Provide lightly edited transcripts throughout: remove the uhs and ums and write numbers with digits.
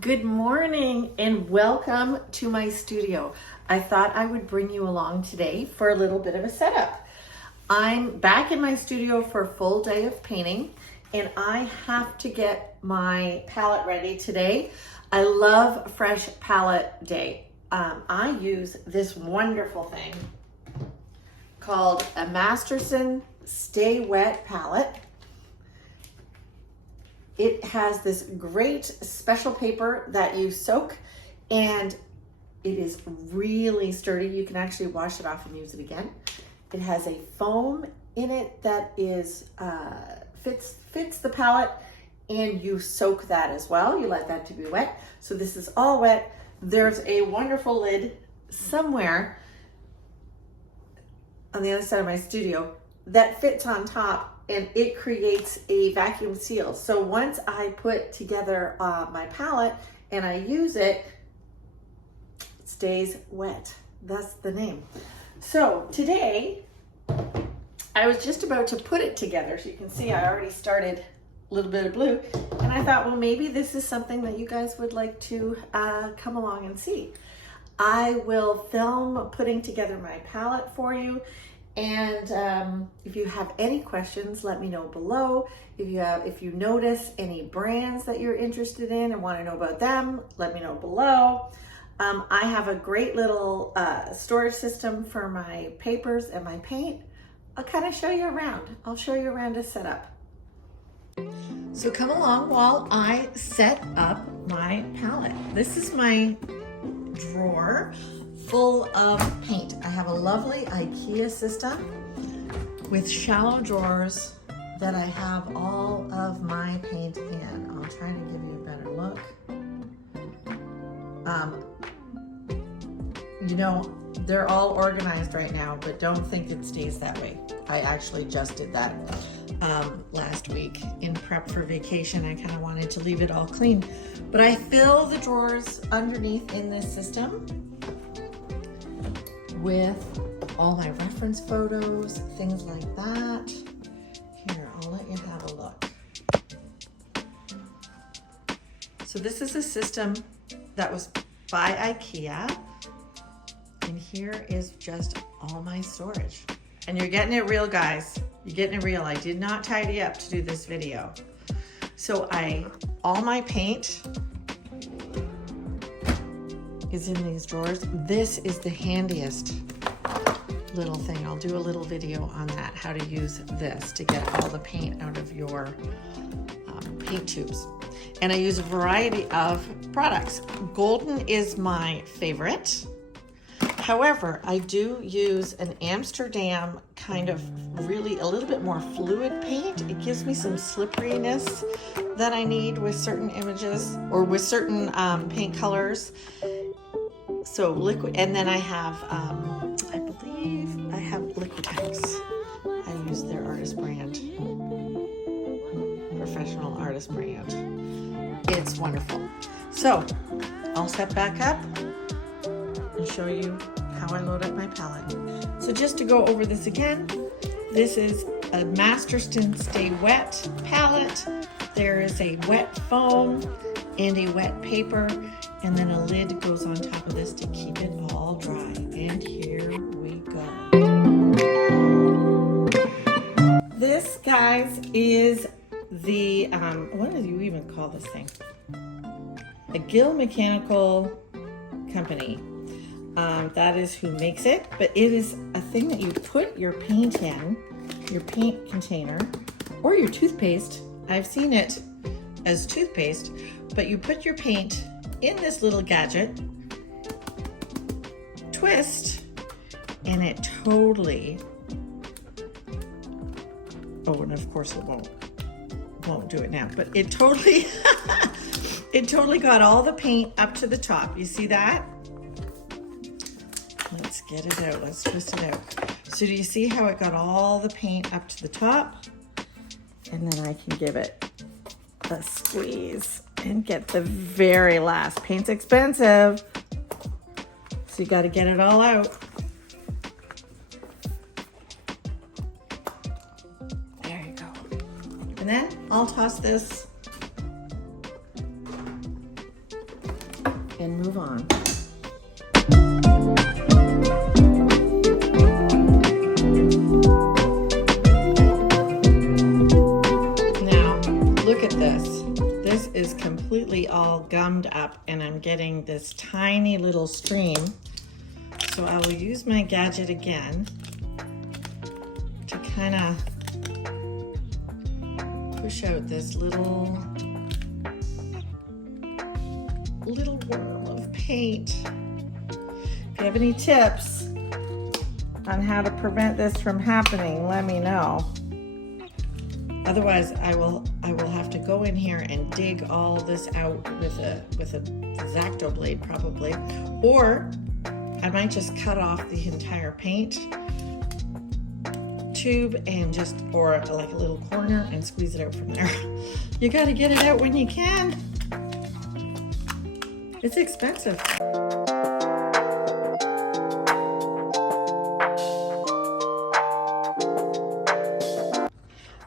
Good morning and welcome to my studio. I thought I would bring you along today for a little bit of a setup. I'm back in my studio for a full day of painting and I have to get my palette ready today. I love Fresh Palette Day. I use this wonderful thing called a Masterson Stay Wet palette. It has this great special paper that you soak and it is really sturdy. You can actually wash it off and use it again. It has a foam in it that is fits the palette, and you soak that as well. You let that to be wet. So this is all wet. There's a wonderful lid somewhere on the other side of my studio that fits on top, and it creates a vacuum seal. So once I put together my palette and I use it, it stays wet. That's the name. So today, I was just about to put it together. So you can see I already started a little bit of blue, and I thought, well, maybe this is something that you guys would like to come along and see. I will film putting together my palette for you. And if you have any questions, let me know below. If you notice any brands that you're interested in and want to know about them, let me know below. I have a great little storage system for my papers and my paint. I'll kind of show you around. I'll show you around a setup. So come along while I set up my palette. This is my drawer full of paint. I have a lovely IKEA system with shallow drawers that I have all of my paint in. I'll try to give you a better look. You know, they're all organized right now, but don't think it stays that way. I actually just did that last week in prep for vacation. I kind of wanted to leave it all clean, but I fill the drawers underneath in this system with all my reference photos, things like that. Here, I'll let you have a look. So this is a system that was by IKEA, and here is just all my storage. And you're getting it real, guys. You're getting it real. I did not tidy up to do this video. So all my paint is in these drawers. This is the handiest little thing. I'll do a little video on that, how to use this to get all the paint out of your paint tubes. And I use a variety of products. Golden is my favorite. However, I do use an Amsterdam kind of really a little bit more fluid paint. It gives me some slipperiness that I need with certain images or with certain paint colors. So liquid, and then I have, I believe I have Liquitex. I use their artist brand, professional artist brand. It's wonderful. So I'll set back up and show you how I load up my palette. So just to go over this again, this is a Masterson Stay Wet palette. There is a wet foam and a wet paper, and then a lid goes on top of this to keep it all dry. And here we go. This, guys, is the, what do you even call this thing? A Gill Mechanical Company. That is who makes it, but it is a thing that you put your paint in, your paint container, or your toothpaste. I've seen it as toothpaste, but you put your paint in this little gadget, twist, and it totally, oh, and of course it won't do it now, but it totally, it totally got all the paint up to the top. You see that? Let's get it out, let's twist it out. So do you see how it got all the paint up to the top? And then I can give it a squeeze and get the very last. Paint's expensive, so you got to get it all out. There you go. And then I'll toss this and move on. Now, look at this. This is completely all gummed up and I'm getting this tiny little stream. So I will use my gadget again to kind of push out this little worm of paint. If you have any tips on how to prevent this from happening, let me know. Otherwise, I will have to go in here and dig all this out with a X-Acto blade probably, or I might just cut off the entire paint tube and or like a little corner and squeeze it out from there. You got to get it out when you can. It's expensive.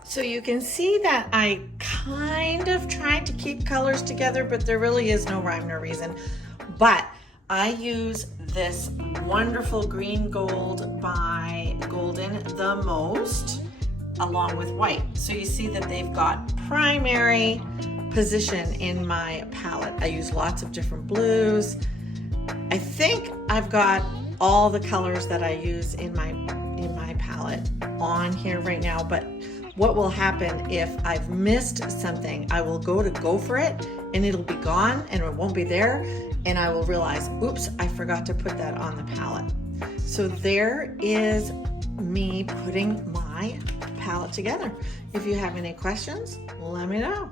So you can see that I kind of tried to keep colors together, but there really is no rhyme nor reason. But I use this wonderful green gold by Golden the most, along with white. So you see that they've got primary position in my palette. I use lots of different blues. I think I've got all the colors that I use in my palette on here right now, but what will happen if I've missed something, I will go for it and it'll be gone and it won't be there, and I will realize, oops, I forgot to put that on the palette. So there is me putting my palette together. If you have any questions, let me know.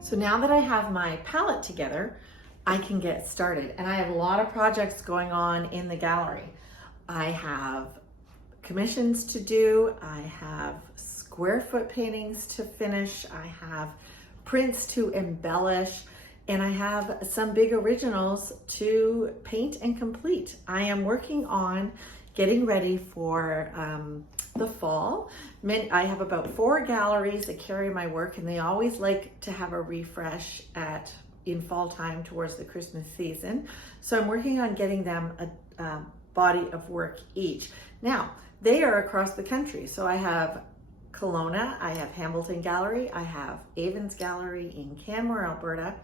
So now that I have my palette together, I can get started. And I have a lot of projects going on in the gallery. I have commissions to do. I have square foot paintings to finish. I have prints to embellish. And I have some big originals to paint and complete. I am working on getting ready for the fall. I have about 4 galleries that carry my work, and they always like to have a refresh in fall time towards the Christmas season. So I'm working on getting them a body of work each. Now, they are across the country. So I have Kelowna, I have Hamilton Gallery, I have Avon's Gallery in Canmore, Alberta,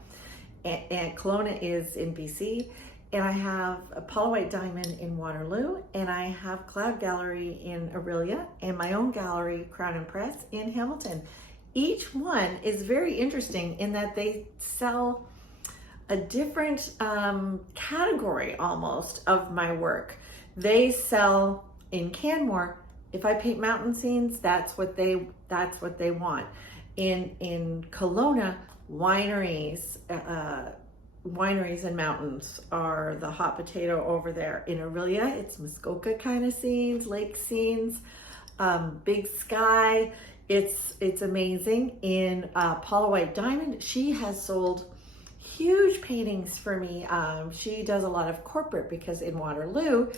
and Kelowna is in BC, and I have a Paula White Diamond in Waterloo, and I have Cloud Gallery in Aurelia, and my own gallery, Crown and Press, in Hamilton. Each one is very interesting in that they sell a different category almost of my work. They sell in Canmore, if I paint mountain scenes, that's what they want. In Kelowna, wineries and mountains are the hot potato over there. In Aurelia, it's Muskoka kind of scenes, lake scenes, big sky. It's amazing. In Paula White Diamond, she has sold huge paintings for me. She does a lot of corporate because in Waterloo,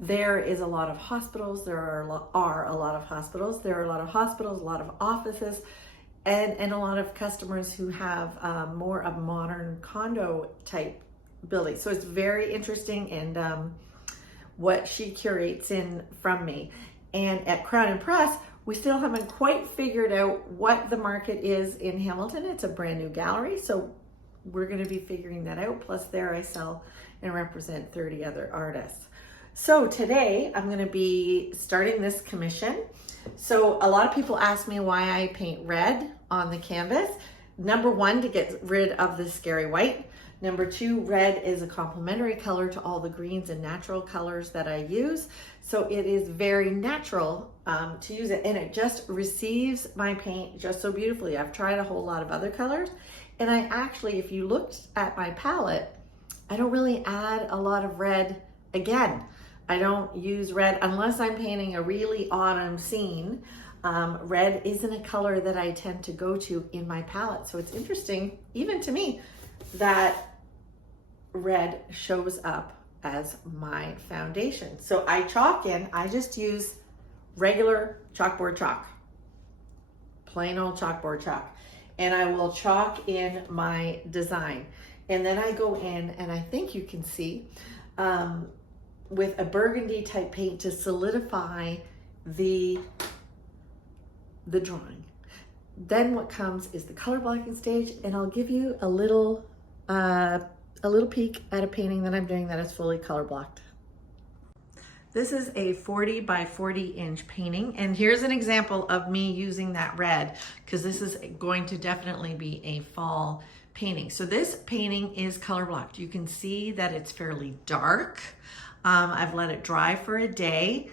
there is a lot of hospitals. There are a lot of hospitals. There are a lot of hospitals, a lot of offices, and a lot of customers who have more of modern condo type buildings. So it's very interesting, and what she curates in from me. And at Crown and Press, we still haven't quite figured out what the market is in Hamilton. It's a brand new gallery, so we're going to be figuring that out. Plus there I sell and represent 30 other artists. So today I'm going to be starting this commission. So a lot of people ask me why I paint red on the canvas. Number 1, to get rid of the scary white. Number 2, red is a complementary color to all the greens and natural colors that I use. So it is very natural to use it, and it just receives my paint just so beautifully. I've tried a whole lot of other colors, and I actually, if you looked at my palette, I don't really add a lot of red again. I don't use red unless I'm painting a really autumn scene. Red isn't a color that I tend to go to in my palette. So it's interesting, even to me, that red shows up as my foundation. So I chalk in, I just use regular chalkboard chalk, plain old chalkboard chalk. And I will chalk in my design. And then I go in, and I think you can see, with a burgundy type paint to solidify the drawing. Then what comes is the color blocking stage, and I'll give you a little peek at a painting that I'm doing that is fully color blocked. This is a 40 by 40 inch painting, and here's an example of me using that red, because this is going to definitely be a fall painting. So this painting is color blocked. You can see that it's fairly dark. I've let it dry for a day,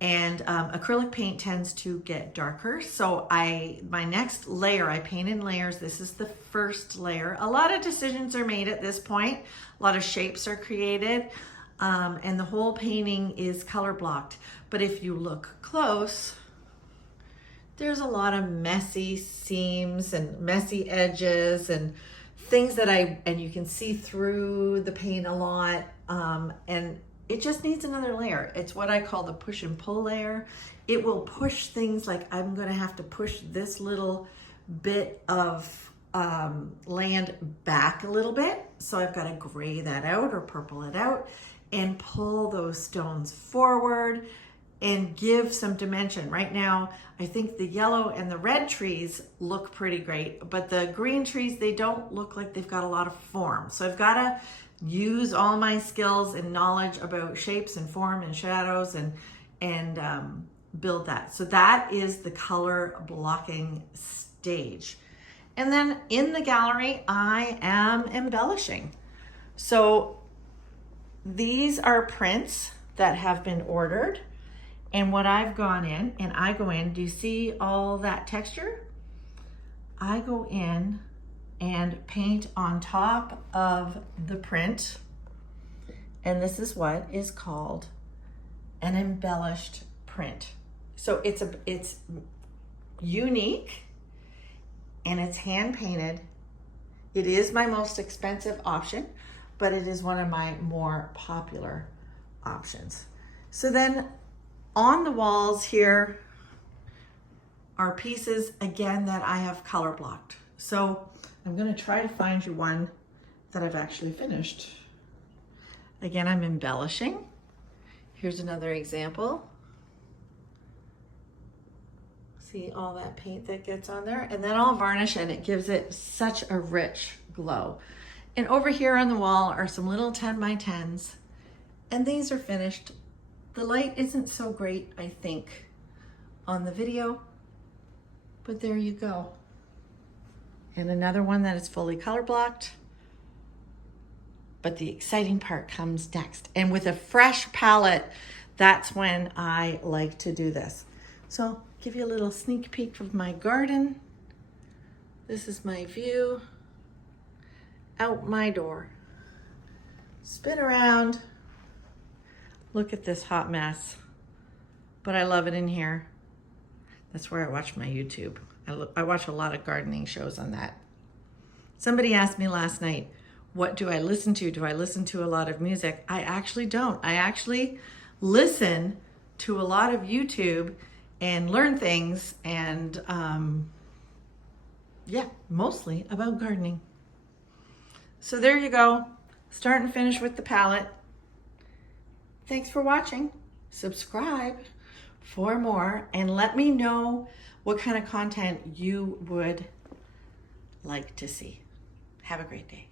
and acrylic paint tends to get darker. So my next layer, I paint in layers. This is the first layer. A lot of decisions are made at this point. A lot of shapes are created. And the whole painting is color blocked. But if you look close, there's a lot of messy seams and messy edges and things that and you can see through the paint a lot. And it just needs another layer. It's what I call the push and pull layer. It will push things, like I'm gonna have to push this little bit of land back a little bit. So I've got to gray that out or purple it out and pull those stones forward and give some dimension. Right now, I think the yellow and the red trees look pretty great, but the green trees, they don't look like they've got a lot of form. So I've got to use all my skills and knowledge about shapes and form and shadows and build that. So that is the color blocking stage. And then in the gallery, I am embellishing. So these are prints that have been ordered. And what I've gone in, and I go in, do you see all that texture? I go in and paint on top of the print. And this is what is called an embellished print. So it's unique and it's hand painted. It is my most expensive option, but it is one of my more popular options. So then on the walls here are pieces, again, that I have color blocked. So I'm gonna try to find you one that I've actually finished. Again, I'm embellishing. Here's another example. See all that paint that gets on there? And then I'll varnish and it gives it such a rich glow. And over here on the wall are some little 10 by 10s, and these are finished. The light isn't so great, I think, on the video, but there you go. And another one that is fully color blocked. But the exciting part comes next. And with a fresh palette, that's when I like to do this. So give you a little sneak peek of my garden. This is my view out my door. Spin around. Look at this hot mess. But I love it in here. That's where I watch my YouTube. I watch a lot of gardening shows on that. Somebody asked me last night, what do I listen to? Do I listen to a lot of music? I actually don't. I actually listen to a lot of YouTube and learn things, and yeah, mostly about gardening. So there you go. Start and finish with the palette. Thanks for watching. Subscribe for more and let me know what kind of content you would like to see. Have a great day.